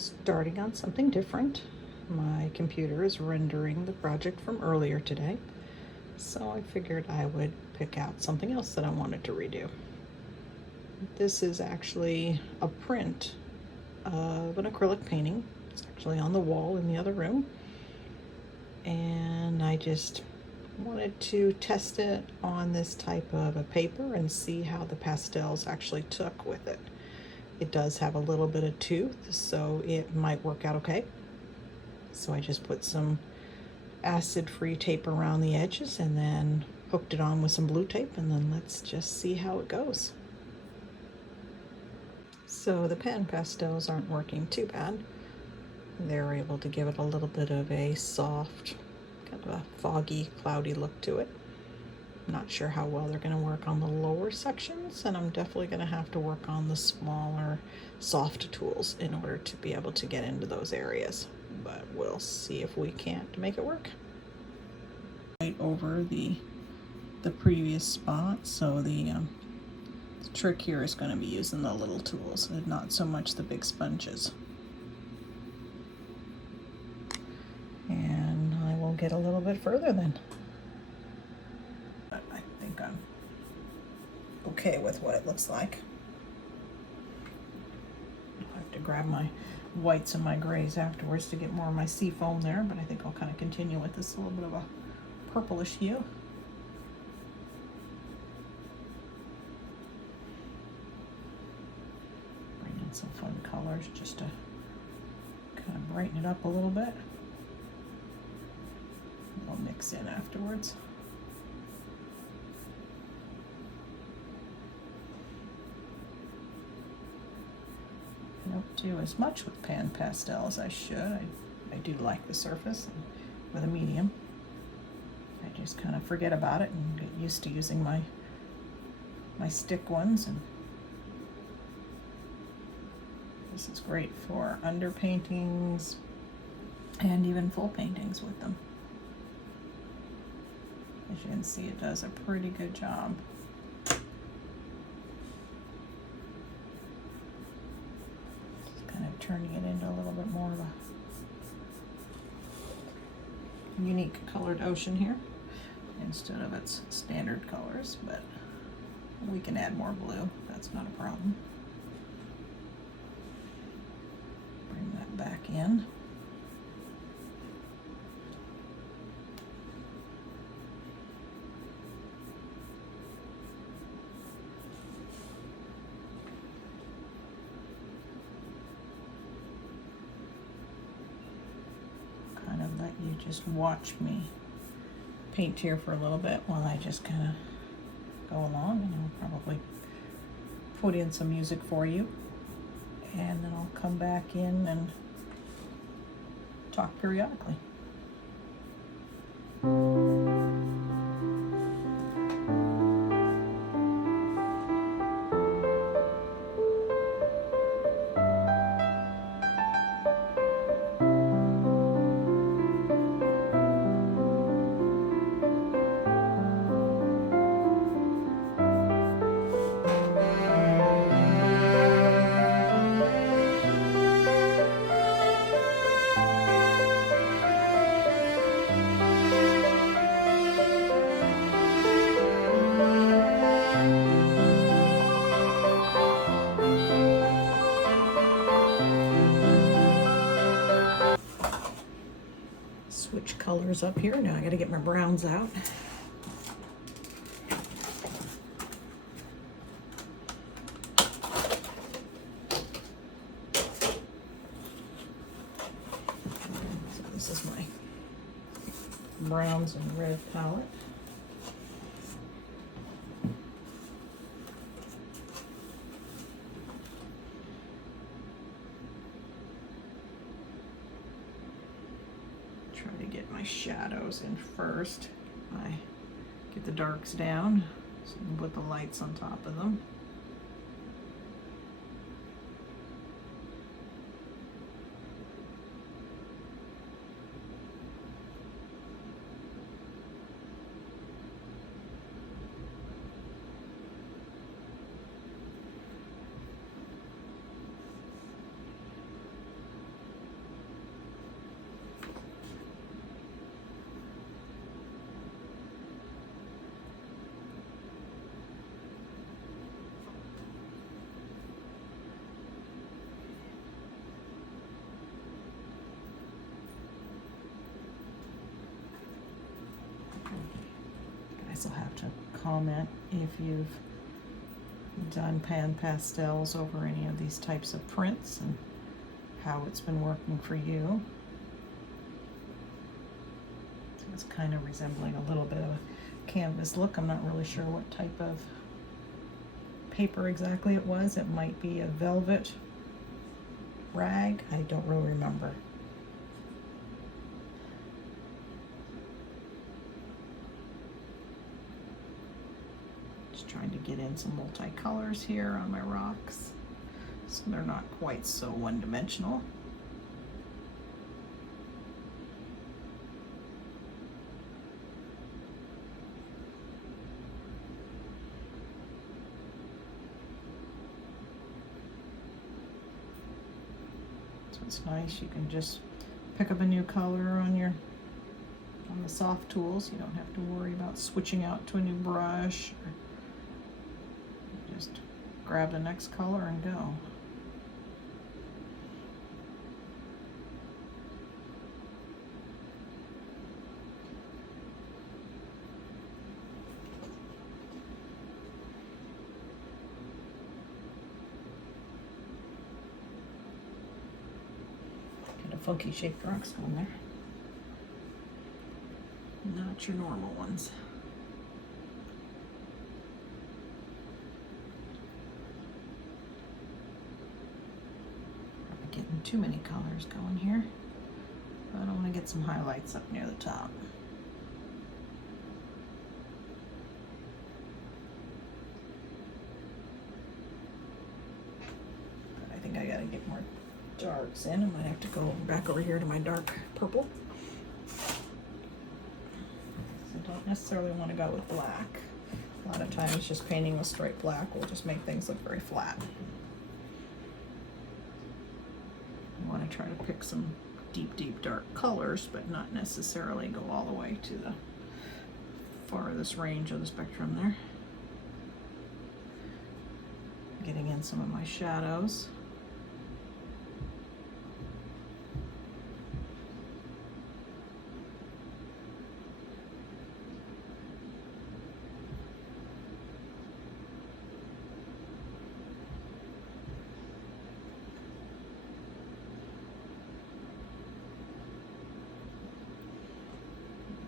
starting on something different. My computer is rendering the project from earlier today, so I figured I would pick out something else that I wanted to redo. This is actually a print of an acrylic painting. It's actually on the wall in the other room, and I just wanted to test it on this type of a paper and see how the pastels actually took with it. It does have a little bit of tooth, so it might work out okay. So I just put some acid-free tape around the edges and then hooked it on with some blue tape, and then let's just see how it goes. So the Pan Pastels aren't working too bad. They're able to give it a little bit of a soft, kind of a foggy, cloudy look to it. I'm not sure how well they're going to work on the lower sections, and I'm definitely going to have to work on the smaller, soft tools in order to be able to get into those areas. But we'll see if we can't make it work. Right over the previous spot, so the trick here is going to be using the little tools and not so much the big sponges. And I will get a little bit further then. But I think I'm okay with what it looks like. I'll have to grab my whites and my grays afterwards to get more of my sea foam there, but I think I'll kind of continue with this little bit of a purplish hue. Bring in some fun colors just to kind of brighten it up a little bit. I'll mix in afterwards. I don't do as much with Pan Pastel as I should. I do like the surface with a medium. I just kind of forget about it and get used to using my stick ones, and this is great for underpaintings and even full paintings with them. As you can see, it does a pretty good job. Turning it into a little bit more of a unique colored ocean here instead of its standard colors, but we can add more blue. That's not a problem. Bring that back in. Let you just watch me paint here for a little bit while I just kind of go along, and I'll probably put in some music for you, and then I'll come back in and talk periodically. Switch colors up here. Now I got to get my browns out. So this is my browns and red palette. Try to get my shadows in first. I get the darks down, so I can put the lights on top of them. comment if you've done Pan Pastels over any of these types of prints and how it's been working for you. So it's kind of resembling a little bit of a canvas look. I'm not really sure what type of paper exactly it was. It might be a velvet rag. I don't really remember. Just trying to get in some multicolors here on my rocks so they're not quite so one-dimensional. It's nice, you can just pick up a new color on the soft tools. You don't have to worry about switching out to a new brush, or just grab the next color and go. Funky shaped rocks going there. Not your normal ones. Probably getting too many colors going here. But I want to get some highlights up near the top. But I think I gotta get more darks in. I might have to go back over here to my dark purple. I don't necessarily want to go with black. A lot of times just painting with straight black will just make things look very flat. I want to try to pick some deep dark colors, but not necessarily go all the way to the farthest range of the spectrum there. Getting in some of my shadows.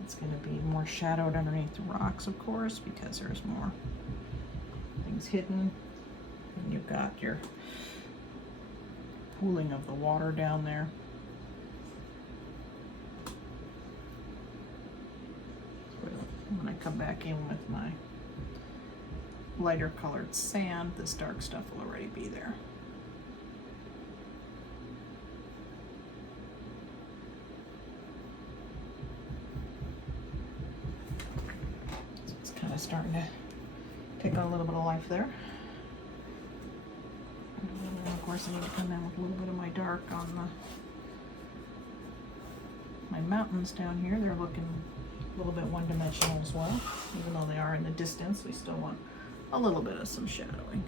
It's going to be more shadowed underneath the rocks, of course, because there's more things hidden. And you've got your pooling of the water down there. When I come back in with my lighter colored sand, this dark stuff will already be there. Starting to take on a little bit of life there. And of course I need to come in with a little bit of my dark on my mountains down here. They're looking a little bit one-dimensional as well. Even though they are in the distance, we still want a little bit of some shadowing.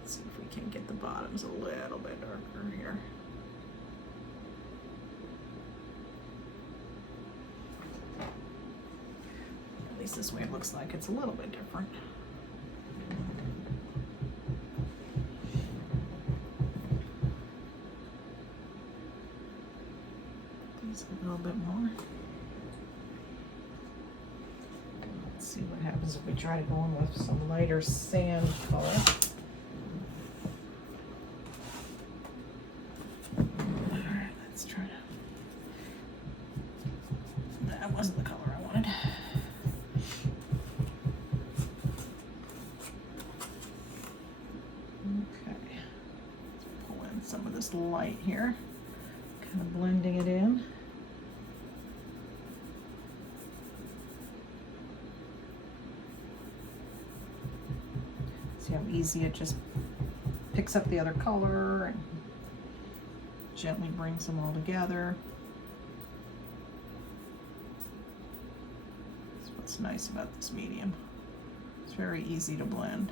Let's see if we can get the bottoms a little bit darker here. This way it looks like it's a little bit different. These a little bit more. Let's see what happens if we try to go in with some lighter sand color. Alright, let's try to. That wasn't the color I wanted. Some of this light here, kind of blending it in. See how easy it just picks up the other color and gently brings them all together. That's what's nice about this medium. It's very easy to blend.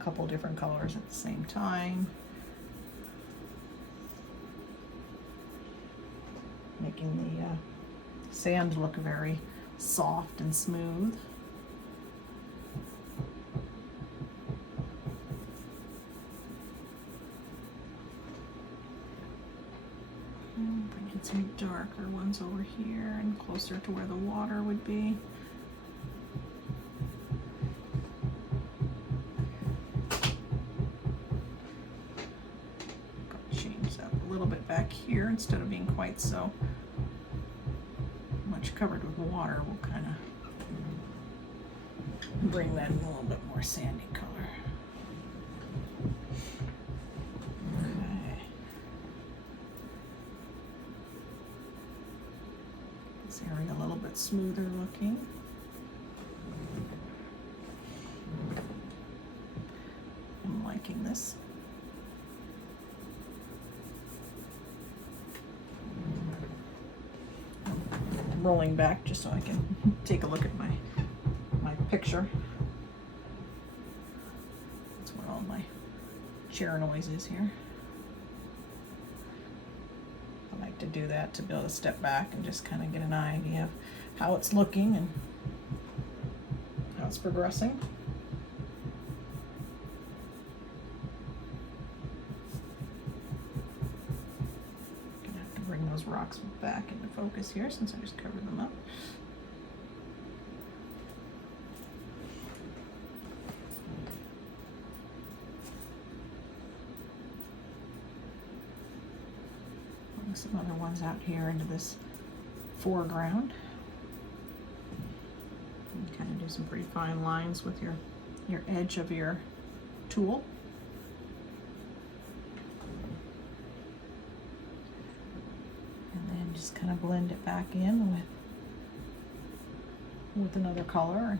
Couple different colors at the same time. making the sand look very soft and smooth. Bring in some darker ones over here and closer to where the water would be. Change that a little bit back here instead of being quite so much covered with water. We'll kind of bring that in a little bit more sandy color. Okay. This area a little bit smoother looking. I'm liking this. Rolling back just so I can take a look at my picture. That's where all my chair noise is here. I like to do that to be able to step back and just kind of get an idea of how it's looking and how it's progressing. Bring those rocks back into focus here since I just covered them up. Bring some other ones out here into this foreground. And kind of do some pretty fine lines with your edge of your tool. Just kind of blend it back in with another color and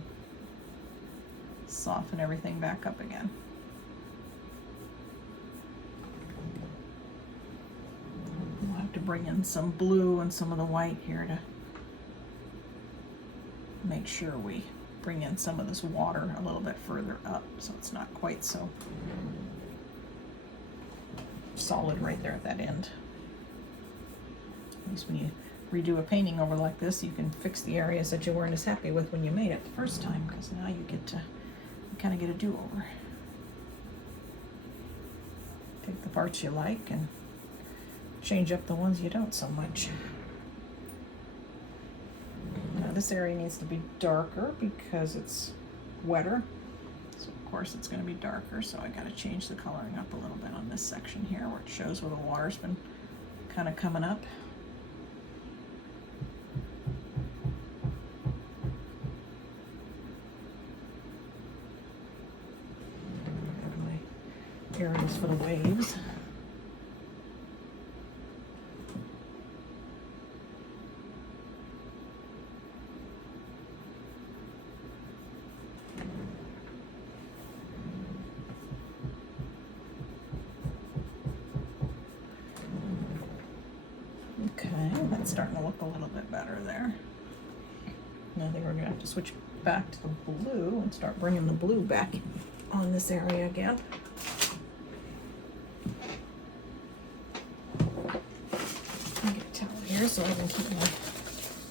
soften everything back up again. We'll have to bring in some blue and some of the white here to make sure we bring in some of this water a little bit further up so it's not quite so solid right there at that end. At least when you redo a painting over like this, you can fix the areas that you weren't as happy with when you made it the first time, because now you kind of get a do-over. Take the parts you like and change up the ones you don't so much. Now this area needs to be darker because it's wetter, so of course it's going to be darker, so I got to change the coloring up a little bit on this section here where it shows where the water's been kind of coming up. Areas for the waves. Okay, that's starting to look a little bit better there. Now I think we're gonna have to switch back to the blue and start bringing the blue back on this area again. So I can keep my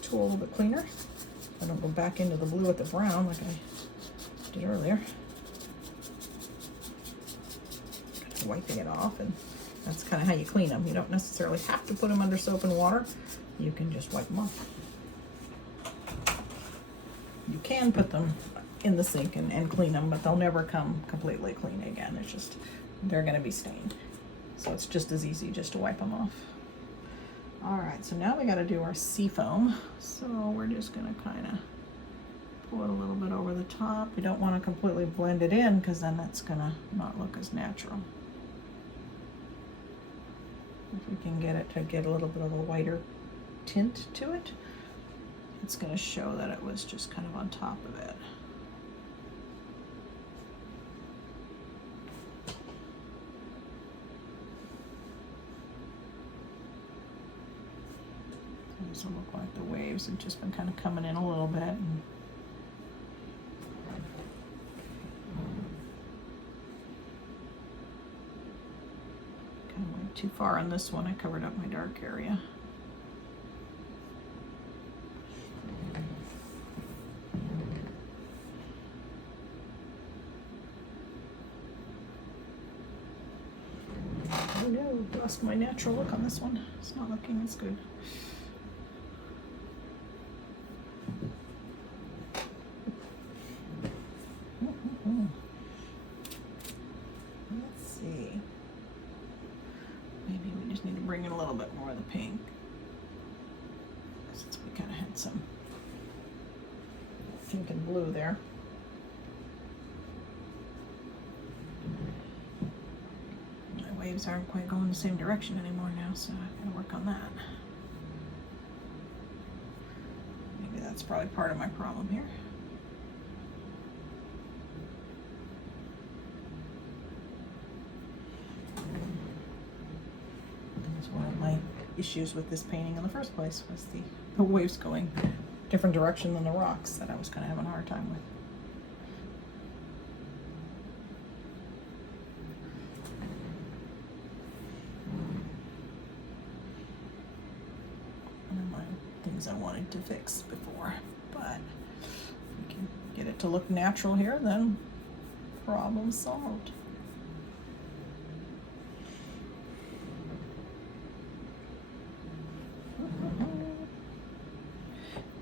tool a little bit cleaner. I don't go back into the blue with the brown like I did earlier. Wiping it off, and that's kind of how you clean them. You don't necessarily have to put them under soap and water. You can just wipe them off. You can put them in the sink and clean them, but they'll never come completely clean again. It's just, they're going to be stained. So it's just as easy just to wipe them off. Alright, so now we got to do our seafoam. So we're just going to kind of pull it a little bit over the top. We don't want to completely blend it in because then that's going to not look as natural. If we can get it to get a little bit of a whiter tint to it, it's going to show that it was just kind of on top of it. These will look like the waves have just been kind of coming in a little bit. And kind of went too far on this one. I covered up my dark area. lost my natural look on this one. It's not looking as good. Let's see. Maybe we just need to bring in a little bit more of the pink, since we kind of had some pink and blue there. My waves aren't quite going the same direction anymore now, so I've got to work on that. Maybe that's probably part of my problem here. That's one of my issues with this painting in the first place, was the waves going different direction than the rocks that I was kind of having a hard time with. And my things I wanted to fix before, but if we can get it to look natural here, then problem solved.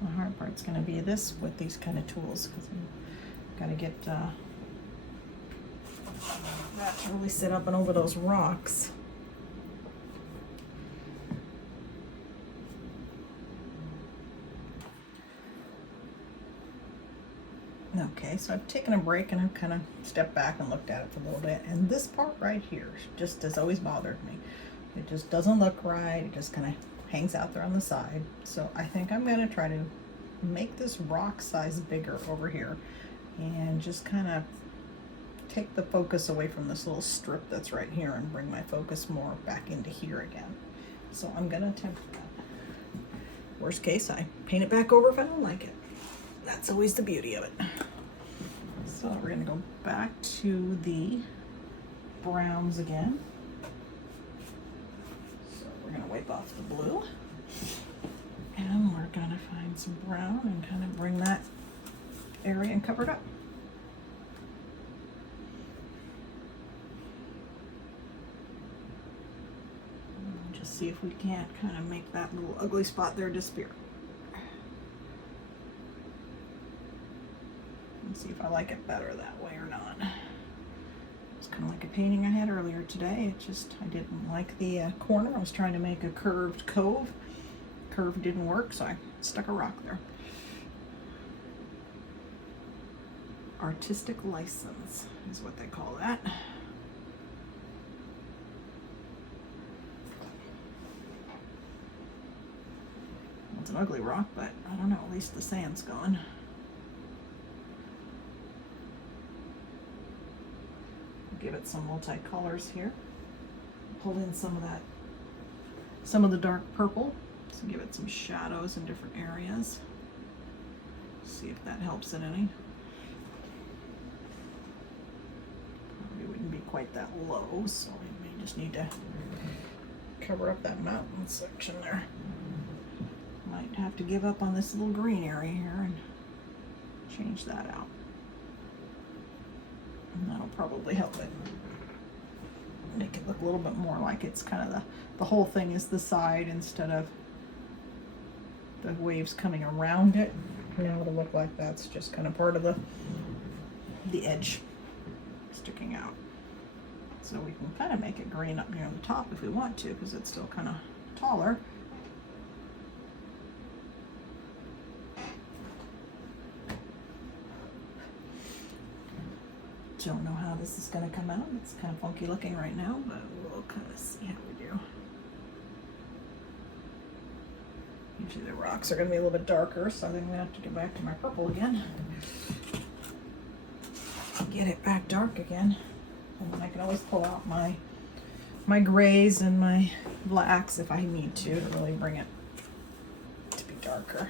The hard part's going to be this with these kind of tools, because I've got to get that to really sit up and over those rocks. Okay, so I've taken a break and I've kind of stepped back and looked at it for a little bit, and this part right here just has always bothered me. It just doesn't look right. It just kind of hangs out there on the side. So I think I'm going to try to make this rock size bigger over here and just kind of take the focus away from this little strip that's right here and bring my focus more back into here again. So I'm going to attempt that. Worst case, I paint it back over if I don't like it. That's always the beauty of it. So we're going to go back to the browns again. So we're going to wipe off the blue. And we're going to find some brown and kind of bring that area and cover it up. And just see if we can't kind of make that little ugly spot there disappear. And see if I like it better that way or not. It's kind of like a painting I had earlier today. It just, I didn't like the corner. I was trying to make a curved cove. Curve didn't work, so I stuck a rock there. Artistic license is what they call that. It's an ugly rock, but I don't know, at least the sand's gone. Give it some multicolors here. Pull in some of the dark purple. So give it some shadows in different areas. See if that helps it any. Probably wouldn't be quite that low, so we may just need to cover up that mountain section there. Might have to give up on this little green area here and change that out. And that'll probably help it. Make it look a little bit more like it's kind of the whole thing is the side instead of the waves coming around it. Now it'll look like that's just kind of part of the edge sticking out. So we can kind of make it green up near the top if we want to, because it's still kind of taller. Don't know how this is going to come out. It's kind of funky looking right now, but we'll kind of see how we do. Usually the rocks are going to be a little bit darker, so I think I'm going to have to get back to my purple again. Get it back dark again. And then I can always pull out my grays and my blacks if I need to really bring it to be darker.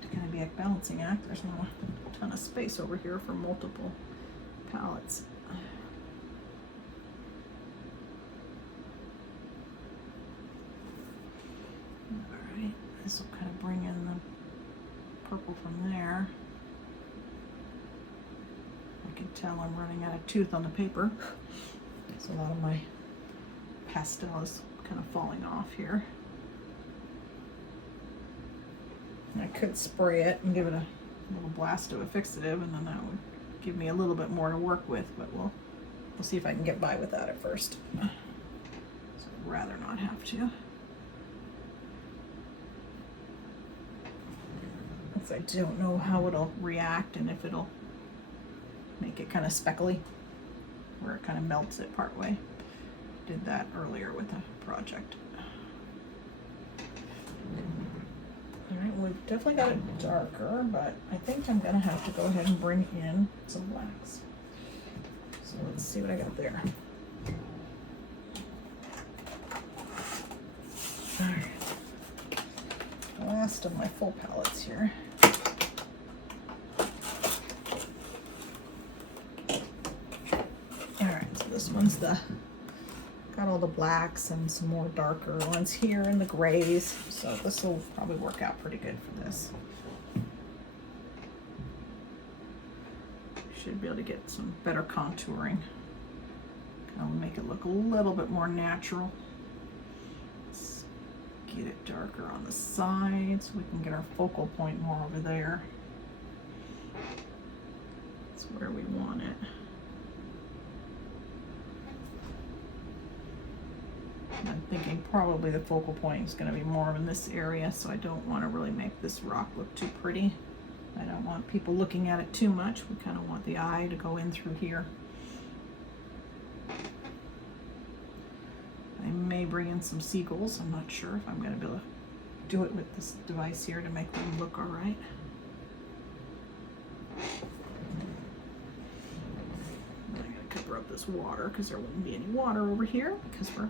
To kind of be a balancing act, there's not a ton of space over here for multiple palettes. Alright, this will kind of bring in the purple from there. I can tell I'm running out of tooth on the paper. So a lot of my pastel is kind of falling off here. I could spray it and give it a little blast of a fixative, and then that would give me a little bit more to work with, but we'll see if I can get by without it first. So I'd rather not have to. Because I don't know how it'll react and if it'll make it kind of speckly, where it kind of melts it part way. Did that earlier with a project. Alright, we've definitely got it darker, but I think I'm gonna have to go ahead and bring in some blacks. So let's see what I got there. Alright. Last of my full palettes here. Alright, so this one's got all the blacks and some more darker ones here and the grays. So this will probably work out pretty good for this. Should be able to get some better contouring. Kind of make it look a little bit more natural. Let's get it darker on the sides so we can get our focal point more over there. That's where we want it. I'm thinking probably the focal point is going to be more in this area, so I don't want to really make this rock look too pretty. I don't want people looking at it too much. We kind of want the eye to go in through here. I may bring in some seagulls. I'm not sure if I'm going to be able to do it with this device here to make them look all right. I'm going to cover up this water because there wouldn't be any water over here because we're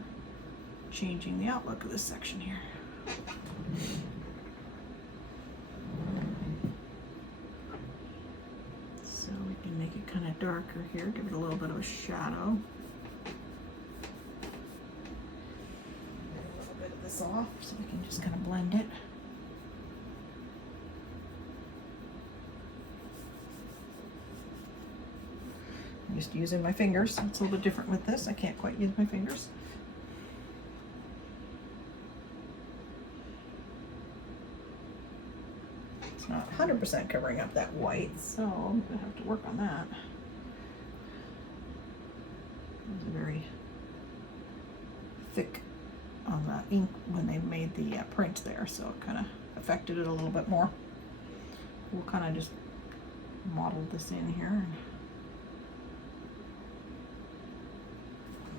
changing the outlook of this section here. So we can make it kind of darker here, give it a little bit of a shadow. Get a little bit of this off so we can just kind of blend it. I'm just using my fingers. It's a little bit different with this. I can't quite use my fingers. Not 100% covering up that white, so I'm gonna have to work on that. It was very thick on the ink when they made the print there, so it kind of affected it a little bit more. We'll kind of just model this in here and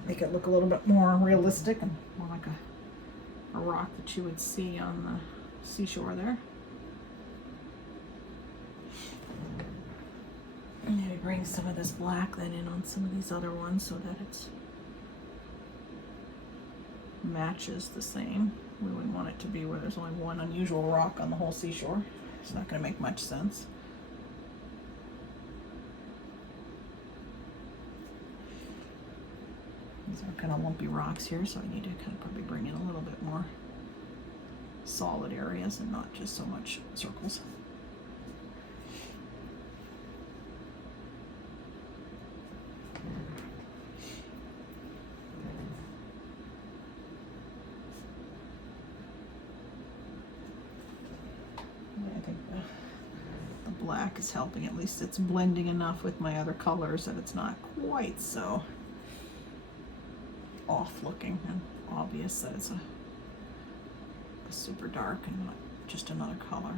make it look a little bit more realistic and more like a rock that you would see on the seashore there. Maybe bring some of this black then in on some of these other ones so that it matches the same. We wouldn't want it to be where there's only one unusual rock on the whole seashore. It's not going to make much sense. These are kind of lumpy rocks here, so I need to kind of probably bring in a little bit more solid areas and not just so much circles. I think the black is helping. At least it's blending enough with my other colors that it's not quite so off looking and obvious that it's a super dark and not just another color.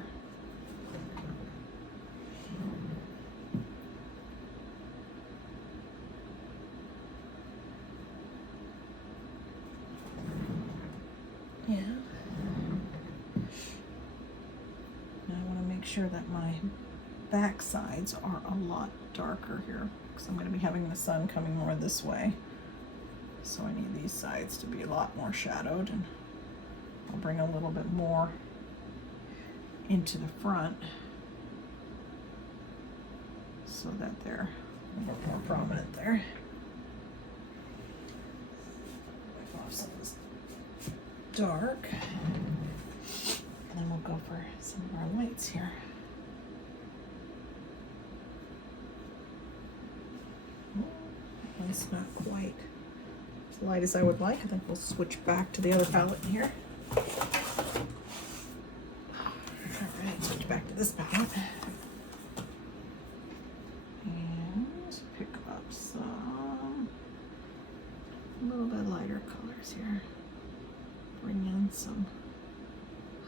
Yeah. Sure that my back sides are a lot darker here because I'm going to be having the sun coming more this way, so I need these sides to be a lot more shadowed, and I'll bring a little bit more into the front so that they're a little more prominent there. Wipe off some of this dark. And then we'll go for some of our lights here. It's not quite as light as I would like. I think we'll switch back to the other palette in here. Alright, switch back to this palette. And let's pick up some a little bit lighter colors here. Bring in some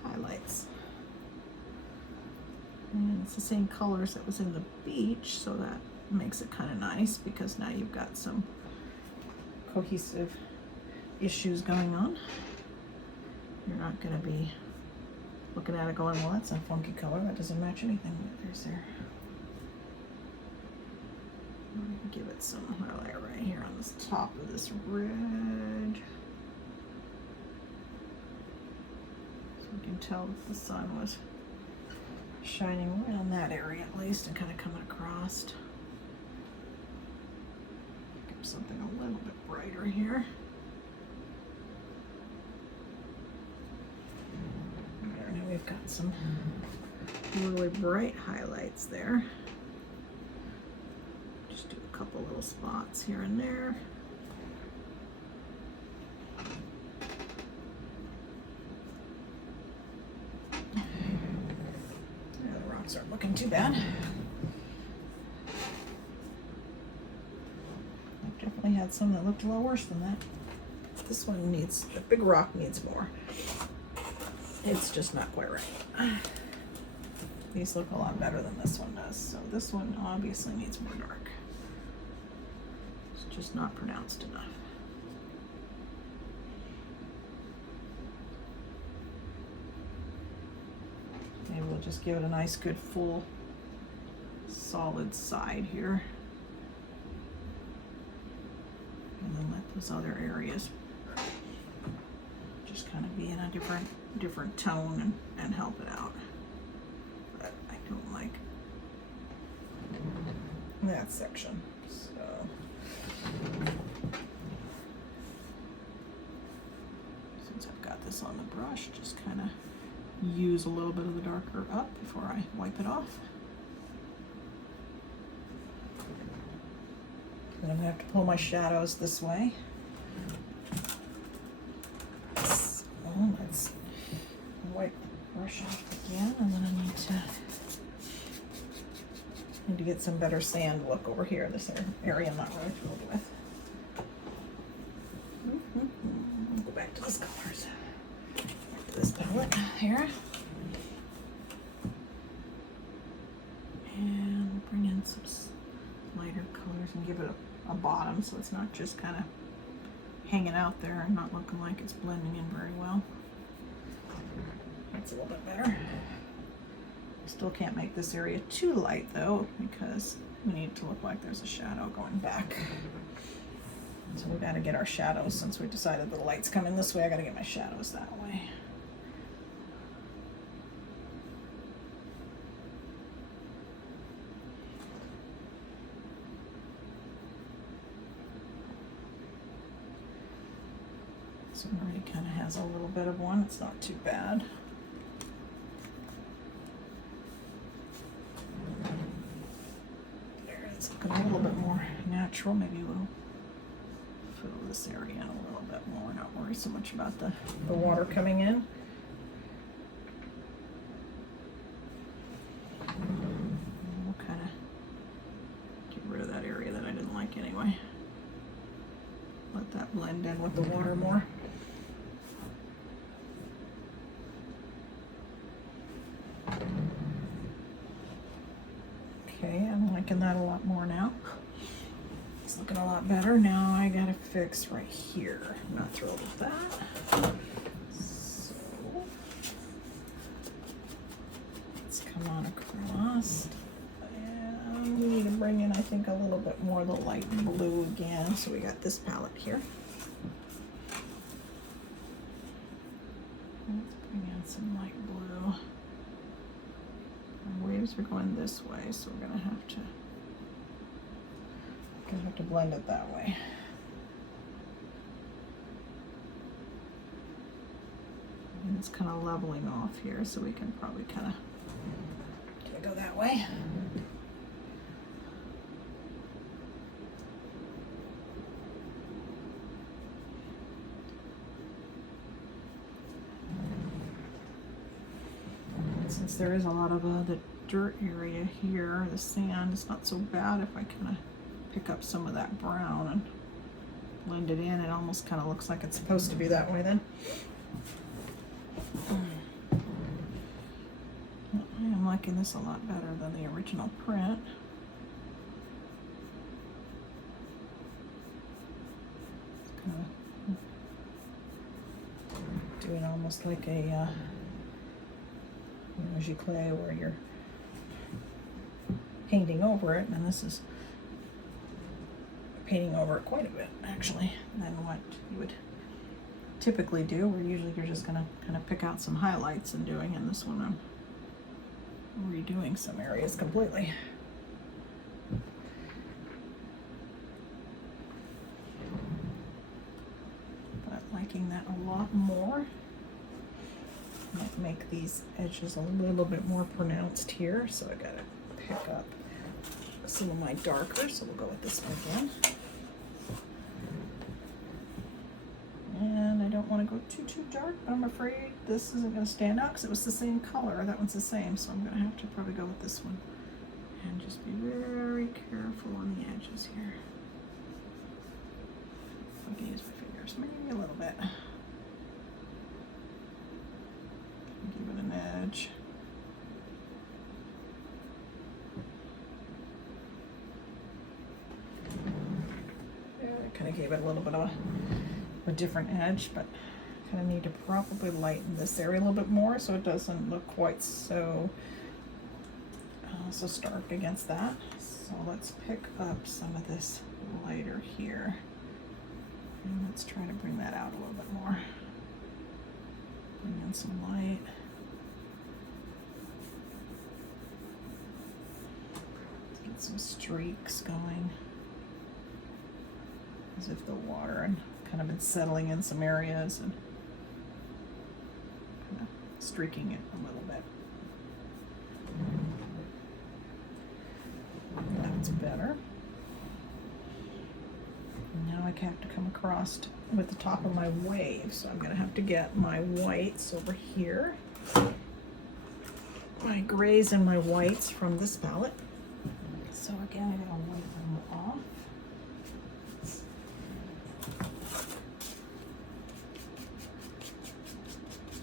highlights. And it's the same colors that was in the beach, so that makes it kind of nice because now you've got some cohesive issues going on. You're not going to be looking at it going, well, that's a funky color. That doesn't match anything that there's there. Give it some highlight right here on this top of this red. So you can tell that the sun was shining right on that area at least and kind of coming across. Give something a little bit brighter here. There, now we've got some really bright highlights there. Just do a couple little spots here and there. Aren't looking too bad. I've definitely had some that looked a little worse than that. This one needs, the big rock needs more. It's just not quite right. These look a lot better than this one does. So this one obviously needs more dark. It's just not pronounced enough. Maybe we'll just give it a nice, good, full, solid side here. And then let those other areas just kind of be in a different tone and help it out. But I don't like that section. So since I've got this on the brush, just kind of use a little bit of the darker up before I wipe it off. Then I'm going to have to pull my shadows this way. So let's wipe the brush off again, and then I need to get some better sand look over here. This area I'm not really thrilled with. We'll go back to those colors. This palette here, and we'll bring in some lighter colors and give it a bottom so it's not just kind of hanging out there and not looking like it's blending in very well. That's a little bit better. Still can't make this area too light though, because we need it to look like there's a shadow going back. So we got to get our shadows, since we decided the light's coming this way. I got to get my shadows that way. So it already kind of has a little bit of one. It's not too bad. There, it's looking a little bit more natural. Maybe we'll fill this area in a little bit more. Not worry so much about the water coming in. We'll kind of get rid of that area that I didn't like anyway. Let that blend in with the water more. Okay, I'm liking that a lot more now. It's looking a lot better. Now I gotta fix right here. I'm not thrilled with that. So let's come on across. And we need to bring in, I think, a little bit more of the light blue again. So we got this palette here. Let's bring in some light blue. Our waves are going this way, so we're gonna have to blend it that way. And it's kind of leveling off here, so we can probably kind of go that way. since there is a lot of the dirt area here, the sand, it's not so bad if I kind of pick up some of that brown and blend it in. It almost kind of looks like it's supposed to be that way then. I am liking this a lot better than the original print. It's kind of doing almost like a giclée where you're painting over it, and this is painting over it quite a bit actually than what you would typically do, where usually you're just gonna kind of pick out some highlights and doing. And this one I'm redoing some areas completely. But liking that a lot more. Might make these edges a little bit more pronounced here, so I gotta pick up some of my darker, so we'll go with this one again. And I don't want to go too dark, but I'm afraid this isn't going to stand out because it was the same color. That one's the same, so I'm going to have to probably go with this one. And just be very careful on the edges here. I can use my fingers maybe a little bit. Give it an edge. Yeah, I kind of gave it a little bit of a different edge, but kind of need to probably lighten this area a little bit more so it doesn't look quite so stark against that. So let's pick up some of this lighter here, and let's try to bring that out a little bit more. Bring in some light. Get some streaks going, as if the water and kind of been settling in some areas and kind of streaking it a little bit. That's better. Now I have to come across with the top of my wave, so I'm going to have to get my whites over here, my grays and my whites from this palette. So again, I'm going to wipe them off.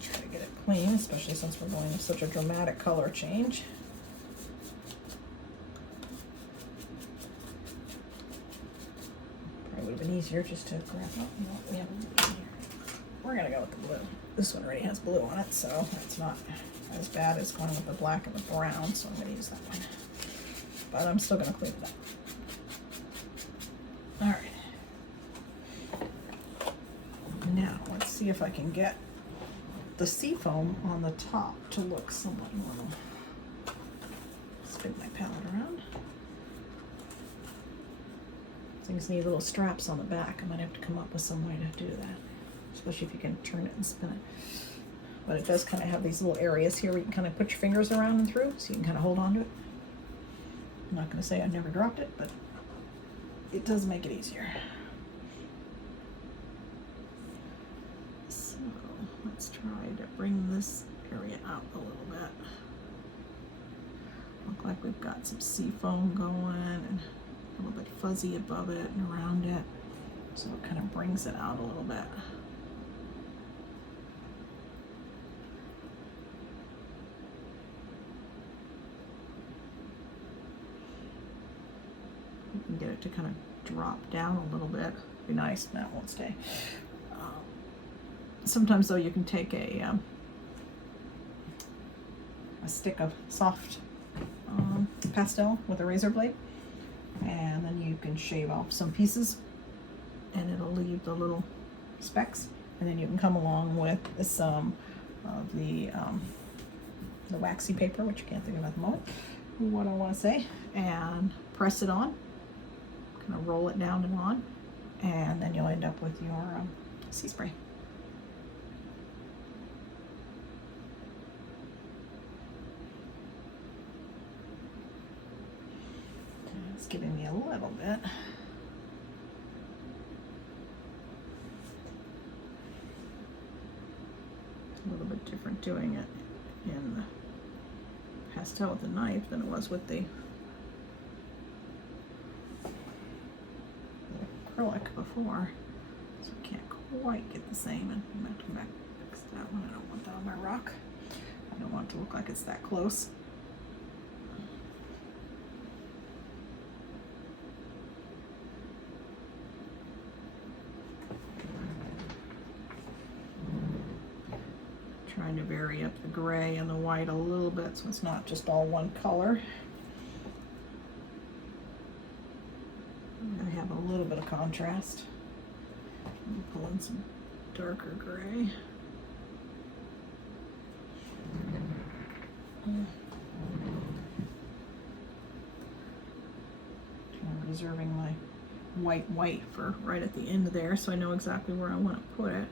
Try to get it clean, especially since we're going with such a dramatic color change. Probably would have been easier just to grab up. No, we have blue here. We're going to go with the blue. This one already has blue on it, so that's not as bad as going with the black and the brown, so I'm going to use that one. But I'm still going to clean it up. All right. Now, let's see if I can get the seafoam on the top to look somewhat normal. Spin my palette around. Things need little straps on the back. I might have to come up with some way to do that, especially if you can turn it and spin it. But it does kind of have these little areas here where you can kind of put your fingers around and through, so you can kind of hold on to it. I'm not going to say I never dropped it, but it does make it easier. So let's try to bring this area out a little bit. Look like we've got some seafoam going and a little bit fuzzy above it and around it. So it kind of brings it out a little bit. You can get it to kind of drop down a little bit. Be nice. That won't stay. Sometimes though, you can take a stick of soft pastel with a razor blade, and then you can shave off some pieces, and it'll leave the little specks. And then you can come along with some of the waxy paper, which I can't think of at the moment what I want to say, and press it on. Kind of roll it down and on, and then you'll end up with your sea spray. It's giving me a little bit. A little bit different doing it in pastel with a knife than it was with the acrylic before, so I can't quite get the same, and I'm gonna have to come back and fix that one. I don't want that on my rock. I don't want it to look like it's that close. Trying to vary up the gray and the white a little bit so it's not just all one color. I'm going to have a little bit of contrast. Pull in some darker gray. I'm reserving my white for right at the end there so I know exactly where I want to put it.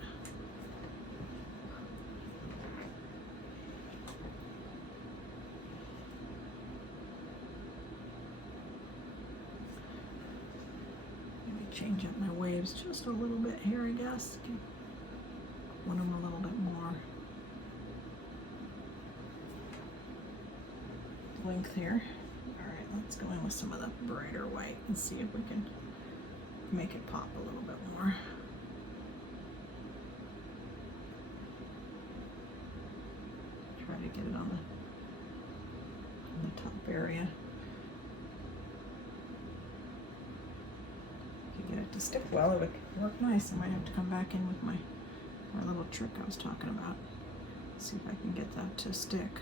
Change up my waves just a little bit here, I guess. Want them a little bit more length here. All right, let's go in with some of the brighter white and see if we can make it pop a little bit more. Try to get it on the top area. Get it to stick well, it would work nice. I might have to come back in with my little trick I was talking about. See if I can get that to stick.